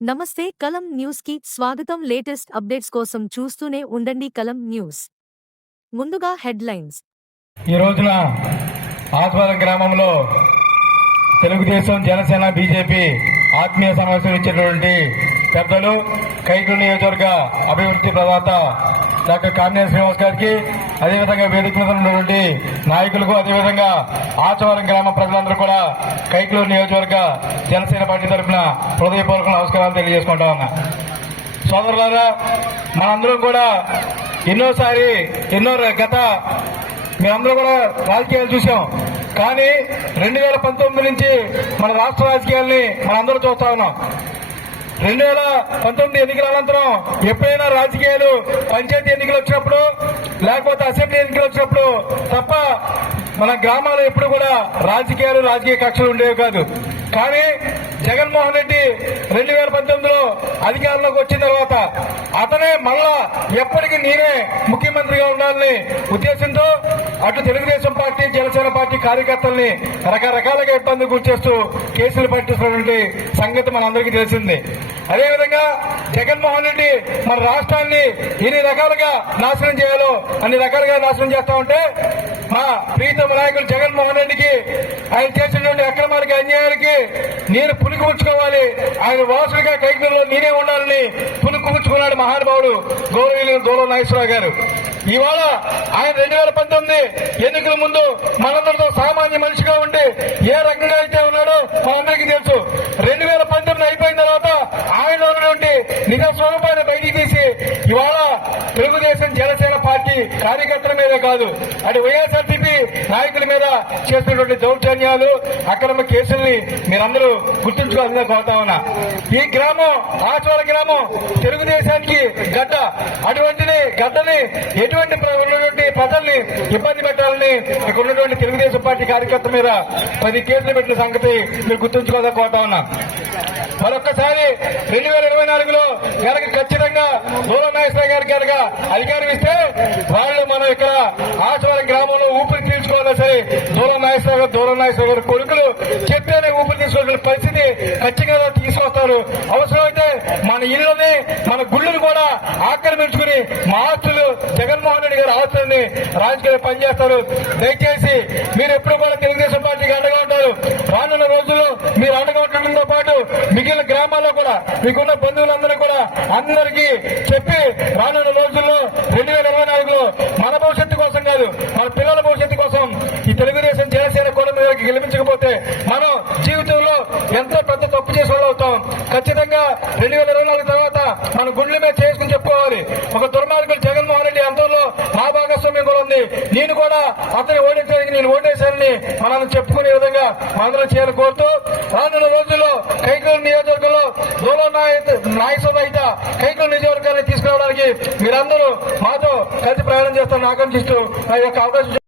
నమస్తే కలం న్యూస్ కి స్వాగతం. లేటెస్ట్ అప్డేట్స్ కోసం చూస్తూనే ఉండండి కలం న్యూస్. ముందుగా హెడ్లైన్స్. ఈ రోజున ఆత్మవరం గ్రామంలో తెలుగుదేశం, జనసేన, బీజేపీ ఆత్మీయ సమావేశం ఇచ్చేటువంటి పెద్దలు, కైకూరు నియోజకవర్గ అభివృద్ధి ప్రదాత డాక్టర్ కామినేని శ్రీనివాస్ గారికి, అదేవిధంగా వేదిక మీద ఉన్నటువంటి నాయకులకు, అదేవిధంగా ఆచవరం గ్రామ ప్రజలందరూ కూడా కైకూరు నియోజకవర్గ జనసేన పార్టీ తరఫున హృదయపూర్వక నమస్కారాలు తెలియజేసుకుంటా ఉన్నా. సోదరులారా, మనందరం కూడా గత మేమందరూ కూడా రాజకీయాలు చూసాం. కానీ 2019 నుంచి మన రాష్ట్ర రాజకీయాల్ని మనందరూ చూస్తా ఉన్నాం. 2019 ఎన్నికల అనంతరం ఎప్పుడైనా రాజకీయాలు పంచాయతీ ఎన్నికలు వచ్చినప్పుడు, లేకపోతే అసెంబ్లీ ఎన్నికలు వచ్చినప్పుడు తప్ప మన గ్రామాల్లో ఎప్పుడు కూడా రాజకీయ కక్షలు ఉండేవి కాదు. కానీ జగన్మోహన్ రెడ్డి 2019లో అధికారంలోకి వచ్చిన తర్వాత అతనే మళ్ళా ఎప్పటికీ నేనే ముఖ్యమంత్రిగా ఉండాలని ఉద్దేశంతో అటు తెలుగుదేశం పార్టీ, జనసేన పార్టీ కార్యకర్తల్ని రకరకాలుగా ఇబ్బందులు గురిచేస్తూ కేసులు పట్టిస్తున్నటువంటి సంగతి మనందరికీ తెలిసింది. అదేవిధంగా జగన్మోహన్ రెడ్డి మన రాష్ట్రాన్ని ఎన్ని రకాలుగా నాశనం చేయాలో అన్ని రకాలుగా నాశనం చేస్తా ఉంటే, మా ప్రీతమ నాయకులు జగన్మోహన్ రెడ్డికి ఆయన చేసినటువంటి అక్రమాలకి, అన్యాయాలకి నేను పుణుకుపుచ్చుకోవాలి, ఆయన వాసుడిగా కైకూరులో నేనే ఉండాలని పుణుకుపుచ్చుకున్నాడు మహానుభావుడు గౌరవనీయులు దూరం నాగేశ్వరరావు గారు. ఇవాళ ఆయన 2019 ఎన్నికల ముందు మనందరితో సామాన్య మనిషిగా ఉండి ఏ రకంగా అయితే ఉన్నాడో మనందరికీ తెలుసు. 2019 అయిపోయిన తర్వాత ఆయన ఉన్నటువంటి నిజ స్వరూపాన్ని బయటికి తీసి ఇవాళ తెలుగుదేశం, జనసేన పార్టీ కార్యకర్తల మీద కాదు, అటు వైఎస్ఆర్సీపీ నాయకుల మీద చేస్తున్నటువంటి దౌర్జన్యాలు, అక్రమ కేసుల్ని మీరందరూ గుర్తుంచుకోవాలని కోరుతా ఉన్నా. ఈ గ్రామం, ఆచవర గ్రామం తెలుగుదేశానికి గడ్డ. అటువంటి గడ్డని ఎటువంటి ఉన్నటువంటి ప్రజల్ని ఇబ్బంది పెట్టాలని ఇక్కడ ఉన్నటువంటి తెలుగుదేశం పార్టీ కార్యకర్త మీద 10 కేసులు పెట్టిన సంగతి మీరు గుర్తుంచుకోవాలని కోరుతా ఉన్నా. మరొక్కసారి 2024లో కనుక ఖచ్చితంగా దూరం నాగేశ్వరరావు గారికి కనుక అధికారం ఇస్తే వాళ్ళు మనం ఇక్కడ ఆచవరం గ్రామంలో ఊపిరి పీల్చుకోవాలా సరే దూరం నాగేశ్వరరావు గారి కొడుకులు చెప్తేనే ఊపిరి తీసుకోవాల్సిన పరిస్థితి ఖచ్చితంగా తీసుకొస్తారు. అవసరమైతే మన ఇళ్ళని, మన గుళ్ళని కూడా ఆక్రమించుకుని మా ఆస్తులు, జగన్మోహన్ రెడ్డి గారి ఆస్తులని రాజకీయాలు పనిచేస్తారు. దయచేసి మీరు ఎప్పుడు కూడా తెలుగుదేశం పార్టీకి అండగా ఉంటారు. రానున్న రోజుల్లో మీరు అండగా ఉండడంతో పాటు మిగిలిన గ్రామాల్లో కూడా మీకున్న బంధువులందరూ కూడా అందరికీ చెప్పి రానున్న రోజుల్లో 2024లో మన భవిష్యత్తు కోసం కాదు, మన పిల్లల భవిష్యత్తు కోసం ఈ తెలుగుదేశం, జనసేన కూడా గెలిపించకపోతే మనం జీవితంలో ఎంతో పెద్ద తప్పు చేసే వాళ్ళు అవుతాం. ఖచ్చితంగా 2024 తర్వాత మన గుండెల మీద చేసుకుని చెప్పుకోవాలి. ఒక దుర్మార్గుడు జగన్మోహన్ రెడ్డి అంతంలో మా భాగస్వామ్యం కూడా ఉంది. నేను కూడా అతని ఓడించడానికి నేను ఓటేశానని మనం చెప్పుకునే విధంగా మనందరం చేయాలని కోరుతూ, రానున్న రోజుల్లో కైకూరు నియోజకవర్గంలో దూరం నాయసోదహిత కైకూరు నియోజకవర్గాన్ని తీసుకురావడానికి మీరందరూ మాతో కలిసి ప్రయాణం చేస్తామని ఆకాంక్షిస్తూ నా యొక్క అవకాశం